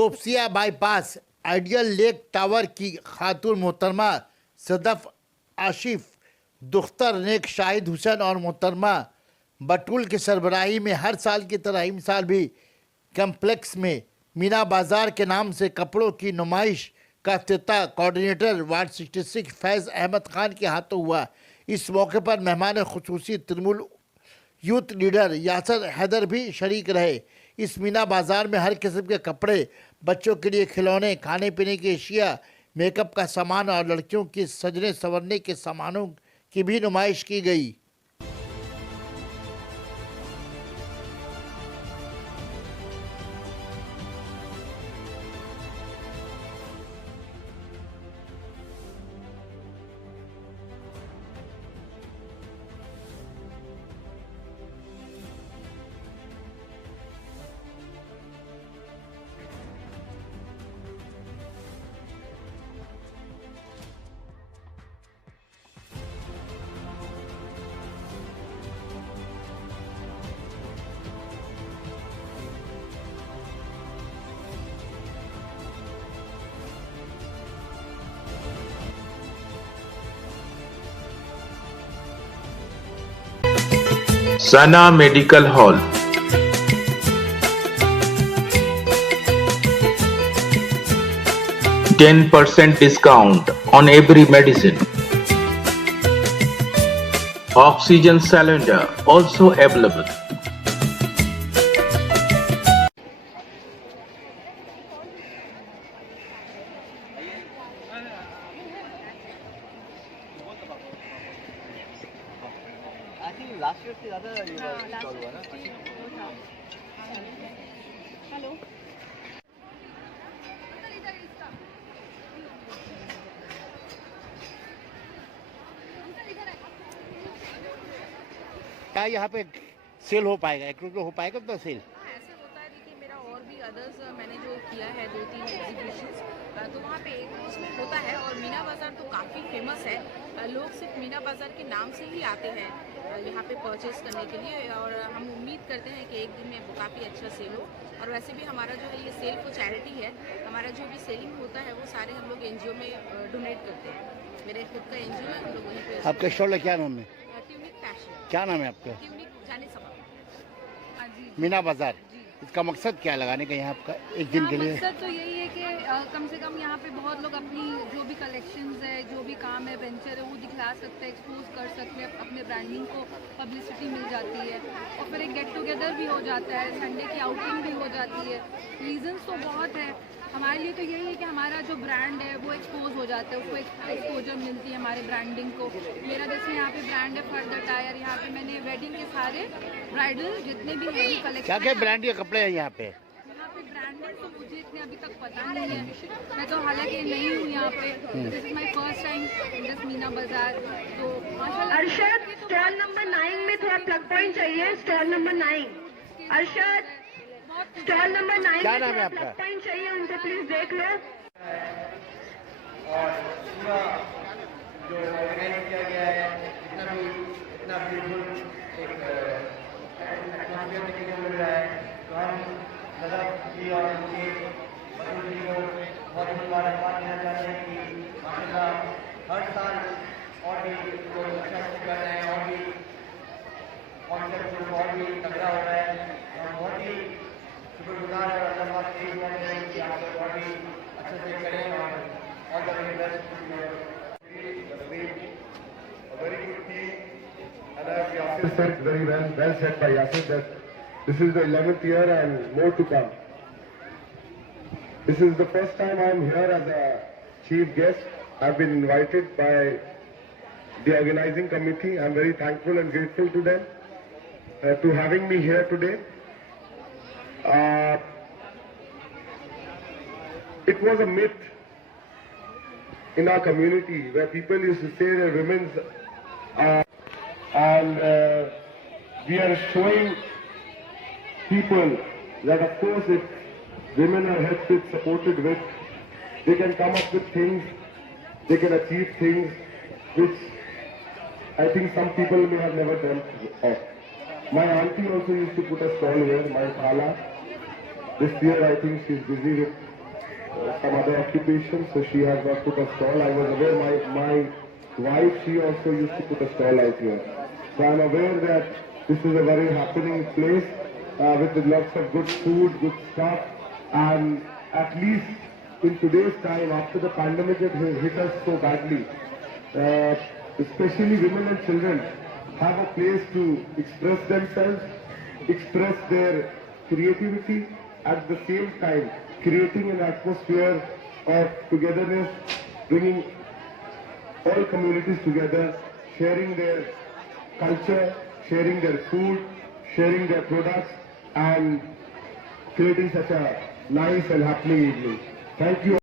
Topsia bypass ideal lake tower की खातून मोहतरमा सदफ आशिफ दुख्तर नेक शाहिद हुसैन और मोहतरमा बटुल की सरबराही में हर साल की तरह इस साल भी कम्प्लेक्स में मीना बाज़ार के नाम से कपड़ों की नुमाइश का इफ्तिताह कोऑर्डिनेटर वार्ड 66 फैज़ अहमद खान के हाथों हुआ। इस मौके पर मेहमान खुसूसी तृणमूल यूथ लीडर यासर हैदर भी शरीक रहे। इस मीना बाज़ार में हर किस्म के कपड़े, बच्चों के लिए खिलौने, खाने पीने की अशिया, मेकअप का सामान और लड़कियों की सजने संवरने के सामानों की भी नुमाइश की गई। Sana Medical Hall. %10 discount on every medicine. Oxygen cylinder also available. Last year से ज़्यादा इंस्टॉल हुआ ना। हेलो क्या यहाँ पे सेल हो पाएगा? एक रुपये हो पाएगा तो सेल? ऐसे होता है। देखिए मेरा और भी अदर्स मैंने जो किया है 2-3 एग्जीबिशंस, तो वहाँ पे एक उसमें होता है। और मीना बाज़ार तो काफ़ी फेमस है, लोग सिर्फ मीना बाज़ार के नाम से ही आते हैं यहाँ पे परचेस करने के लिए। और हम उम्मीद करते हैं कि एक दिन में वो काफ़ी अच्छा सेल हो। और वैसे भी हमारा जो है ये सेल को चैरिटी है, हमारा जो भी सेलिंग होता है वो सारे हम लोग एनजीओ में डोनेट करते हैं। मेरे खुद का एनजीओ है, हम लोग वहीं पे। आपका स्टॉल क्या नाम है? Tunic fashion. क्या नाम है आपका? ट्यूनिक जाने सब मीना बाज़ार। इसका मकसद क्या लगाने का यहाँ आपका एक दिन के लिए? मकसद तो यही है कि कम से कम यहाँ पे बहुत लोग अपनी जो भी कलेक्शंस है, जो भी काम है, वेंचर है, वो दिखला सकते हैं, एक्सपोज कर सकते हैं, अपने ब्रांडिंग को पब्लिसिटी मिल जाती है। और फिर एक गेट टुगेदर भी हो जाता है, संडे की आउटिंग भी हो जाती है। रीजंस तो बहुत है। हमारे लिए तो यही है कि हमारा जो ब्रांड है वो एक्सपोज हो जाता है, उसको एक्सपोजर मिलती है हमारे ब्रांडिंग को। मेरा जैसे यहाँ पे ब्रांड है फर्द टायर, यहाँ पे मैंने वेडिंग के सारे ब्राइडल जितने भी हेवी कलेक्शन क्या क्या ब्रांड के कपड़े हैं यहाँ पे? यहाँ पे ब्रांडेड तो मुझे इतने अभी तक पता नहीं है। मैं तो हालांकि नई हूँ यहाँ पे, this is my first time in this Meena बाजार। तो माशाल्लाह। अरशद, स्टॉल नंबर 9 में थोड़ा प्लग पॉइंट चाहिए। Stall number 9, Arshad, stall number 9 क्या में नाम है थोड़ा आपका? प्लग पॉइंट चाहिए, उनसे प्लीज देख लो। और पूरा जो ऑर्गेनाइज किया गया है, इतना ब्यूटीफुल एक एटमॉस्फेयर देखने को मिल रहा है। तो हम सदफ जी और उनके बटुल जी को बहुत मुबारकबाद देना चाहते हैं कि माशाल्लाह हर साल और भी लोग अच्छा कर रहे हैं, और भी कॉन्सेप्ट और भी तगड़ा हो रहा है। और बहुत ही शुक्रगुजार है और अल्लाह से दुआ करें कि आप लोग और भी अच्छे से करें और all the very best. A very good team, and as Yasir said very well said by Yasir, that this is the 11th year and more to come. This is the first time I am here as a chief guest. I have been invited by the organizing committee. I am very thankful and grateful to them to having me here today. It was a myth in our community where people used to say that women's and we are showing people that of course if women are helped with, supported with, they can come up with things, they can achieve things which I think some people may have never dreamt of. My auntie also used to put a stall here, my khala. This year I think she's busy with some other occupation, so she has not put a stall. I was aware my wife, she also used to put a stall out here. So I'm aware that this is a very happening place with lots of good food, good stuff, and at least in today's time, after the pandemic it has hit us so badly, especially women and children have a place to express themselves, express their creativity, at the same time creating an atmosphere of togetherness, bringing all communities together, sharing their culture, sharing their food, sharing their products, and creating such a nice and happening evening. Thank you.